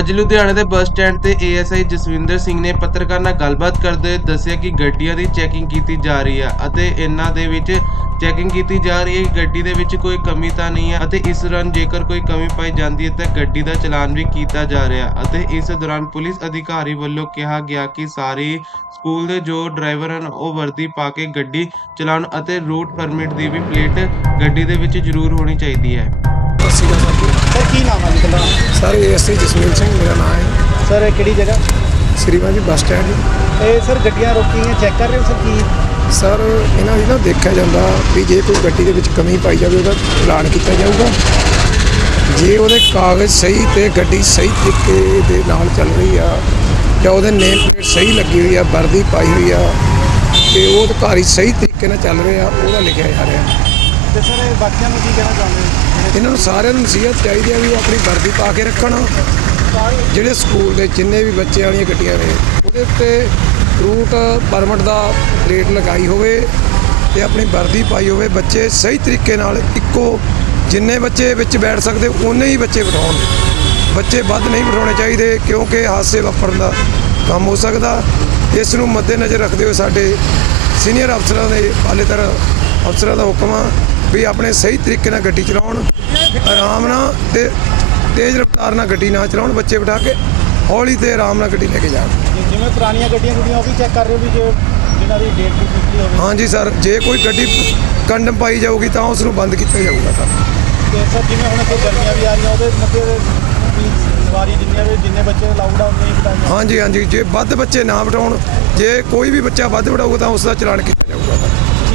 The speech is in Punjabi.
ਅੱਜ ਲੁਧਿਆਣਾ ਦੇ ਬੱਸ ਸਟੈਂਡ ਤੇ ਏਐਸਆਈ ਜਸਵਿੰਦਰ ਸਿੰਘ ਨੇ ਪੱਤਰਕਾਰ ਨਾਲ ਗੱਲਬਾਤ ਕਰਦੇ ਹੋਏ ਦੱਸਿਆ ਕਿ ਗੱਡੀਆਂ ਦੀ ਚੈਕਿੰਗ ਕੀਤੀ ਜਾ ਰਹੀ ਹੈ ਅਤੇ ਇਹਨਾਂ ਦੇ ਵਿੱਚ ਚੈਕਿੰਗ ਕੀਤੀ ਜਾ ਰਹੀ ਹੈ। ਕਿ ਗੱਡੀ ਦੇ ਵਿੱਚ ਕੋਈ ਕਮੀ ਤਾਂ ਨਹੀਂ ਹੈ ਅਤੇ ਇਸ ਦੌਰਾਨ ਜੇਕਰ ਕੋਈ ਕਮੀ ਪਾਈ ਜਾਂਦੀ ਹੈ ਤਾਂ ਗੱਡੀ ਦਾ ਚਲਾਨ ਵੀ ਕੀਤਾ ਜਾ ਰਿਹਾ ਹੈ ਅਤੇ ਇਸ ਦੌਰਾਨ ਪੁਲਿਸ ਅਧਿਕਾਰੀ ਵੱਲੋਂ ਕਿਹਾ ਗਿਆ ਕਿ ਸਾਰੇ ਸਕੂਲ ਦੇ ਜੋ ਡਰਾਈਵਰ ਹਨ, ਉਹ ਵਰਦੀ ਪਾ ਕੇ ਗੱਡੀ ਚਲਾਉਣ ਅਤੇ ਰੂਟ ਪਰਮਿਟ ਦੀ ਵੀ ਪਲੇਟ ਗੱਡੀ ਦੇ ਵਿੱਚ ਜ਼ਰੂਰ ਹੋਣੀ ਚਾਹੀਦੀ ਹੈ। ਸਰ, ਕੀ ਸਰ ਐਸਏ ਜਸਮੀਲ ਸਿੰਘ ਮੇਰਾ ਨਾਮ ਹੈ। ਸਰ ਇਹ ਕਿਹੜੀ ਜਗ੍ਹਾ? ਸ੍ਰੀਮਾਨ ਜੀ ਬੱਸ ਸਟੈਂਡ ਇਹ ਸਰ ਗੱਡੀਆਂ ਰੋਕੀਆਂ ਚੈੱਕ ਕਰ ਰਹੇ ਹੋ ਸਰ ਕੀ? ਸਰ ਇਹਨਾਂ ਦੀ ਨਾ ਦੇਖਿਆ ਜਾਂਦਾ ਵੀ ਜੇ ਕੋਈ ਗੱਡੀ ਦੇ ਵਿੱਚ ਕਮੀ ਪਾਈ ਜਾਵੇ ਉਹਦਾ ਚਲਾਨ ਕੀਤਾ ਜਾਊਗਾ। ਜੇ ਉਹਦੇ ਕਾਗਜ਼ ਸਹੀ ਤੇ ਗੱਡੀ ਸਹੀ ਤਰੀਕੇ ਦੇ ਨਾਲ ਚੱਲ ਰਹੀ ਆ ਜਾਂ ਉਹਦੇ ਨੇਮ ਪਲੇਟ ਸਹੀ ਲੱਗੀ ਹੋਈ ਆ ਵਰਦੀ ਪਾਈ ਹੋਈ ਆ ਤੇ ਉਹ ਅਧਿਕਾਰੀ ਸਹੀ ਤਰੀਕੇ ਨਾਲ ਚੱਲ ਰਿਹਾ ਉਹਦਾ ਲਿਖਿਆ ਜਾ ਰਿਹਾ। ਤੇ ਸਰ, ਇਹ ਬਾਕੀਆਂ ਨੂੰ ਕੀ ਕਹਿਣਾ ਚਾਹੁੰਦੇ ਹੋ? ਇਹਨਾਂ ਨੂੰ ਸਾਰਿਆਂ ਨੂੰ ਨਸੀਹਤ ਚਾਹੀਦੀ ਹੈ ਵੀ ਉਹ ਆਪਣੀ ਵਰਦੀ ਪਾ ਕੇ ਰੱਖਣ। ਜਿਹੜੇ ਸਕੂਲ ਦੇ ਜਿੰਨੇ ਵੀ ਬੱਚੇ ਵਾਲੀਆਂ ਗੱਡੀਆਂ ਨੇ, ਉਹਦੇ ਉੱਤੇ ਰੂਟ, ਪਰਮਿਟ ਦਾ ਰੇਟ ਲਗਾਈ ਹੋਵੇ ਤੇ ਆਪਣੀ ਵਰਦੀ ਪਾਈ ਹੋਵੇ। ਬੱਚੇ ਸਹੀ ਤਰੀਕੇ ਨਾਲ ਇੱਕੋ ਜਿੰਨੇ ਬੱਚੇ ਵਿੱਚ ਬੈਠ ਸਕਦੇ ਉਨੇ ਹੀ ਬੱਚੇ ਬਿਠਾਉਣ। ਬੱਚੇ ਵੱਧ ਨਹੀਂ ਬਿਠਾਉਣੇ ਚਾਹੀਦੇ, ਕਿਉਂਕਿ ਹਾਦਸੇ ਵਾਪਰਨ ਦਾ ਕੰਮ ਹੋ ਸਕਦਾ। ਇਸ ਨੂੰ ਮੱਦੇਨਜ਼ਰ ਰੱਖਦੇ ਹੋਏ ਸਾਡੇ ਸੀਨੀਅਰ ਅਫਸਰਾਂ ਦੇ, ਪਾਲੇਦਾਰ ਅਫਸਰਾਂ ਦਾ ਹੁਕਮ ਆ। ਵੀ ਆਪਣੇ ਸਹੀ ਤਰੀਕੇ ਨਾਲ ਗੱਡੀ ਚਲਾਉਣ ਆਰਾਮ ਨਾਲ ਤੇ ਤੇਜ਼ ਰਫ਼ਤਾਰ ਨਾਲ ਗੱਡੀ ਨਾ ਚਲਾਉਣ ਬੱਚੇ ਬਿਠਾ ਕੇ ਹੌਲੀ ਤੇ ਆਰਾਮ ਨਾਲ ਗੱਡੀ ਲੈ ਕੇ ਜਾਣ। ਜਿਵੇਂ ਪੁਰਾਣੀਆਂ ਗੱਡੀਆਂ ਗੁੱਡੀਆਂ ਉਹ ਵੀ ਚੈੱਕ ਕਰ ਰਹੇ ਹੋ ਵੀ ਜੇ ਜਿਨ੍ਹਾਂ ਦੀ ਡੇਟ ਵੀ ਪਿਛਲੀ ਹੋਵੇ। ਹਾਂਜੀ ਸਰ ਜੇ ਕੋਈ ਗੱਡੀ ਕੰਡਮ ਪਾਈ ਜਾਊਗੀ ਤਾਂ ਉਸ ਨੂੰ ਬੰਦ ਕੀਤਾ ਜਾਊਗਾ ਸਰ। ਤੇ ਸਰ ਜਿਵੇਂ ਹੁਣ ਕੋਈ ਗਰਮੀਆਂ ਵੀ ਆ ਰਹੀਆਂ ਉਹਦੇ ਮੱਦੇ ਸਵਾਰੀਆਂ ਜਿੰਨੀਆਂ ਵੀ ਜਿੰਨੇ ਬੱਚੇ ਅਲਾਉਡ ਆ ਬਿਠਾਈਆਂ ਹਾਂਜੀ ਹਾਂਜੀ ਜੇ ਵੱਧ ਬੱਚੇ ਨਾ ਬਿਠਾਉਣ ਜੇ ਕੋਈ ਵੀ ਬੱਚਾ ਵੱਧ ਬਿਠਾਊਗਾ ਤਾਂ ਉਸ ਦਾ ਚਲਾਨ ਕੀਤਾ ਜਾਊਗਾ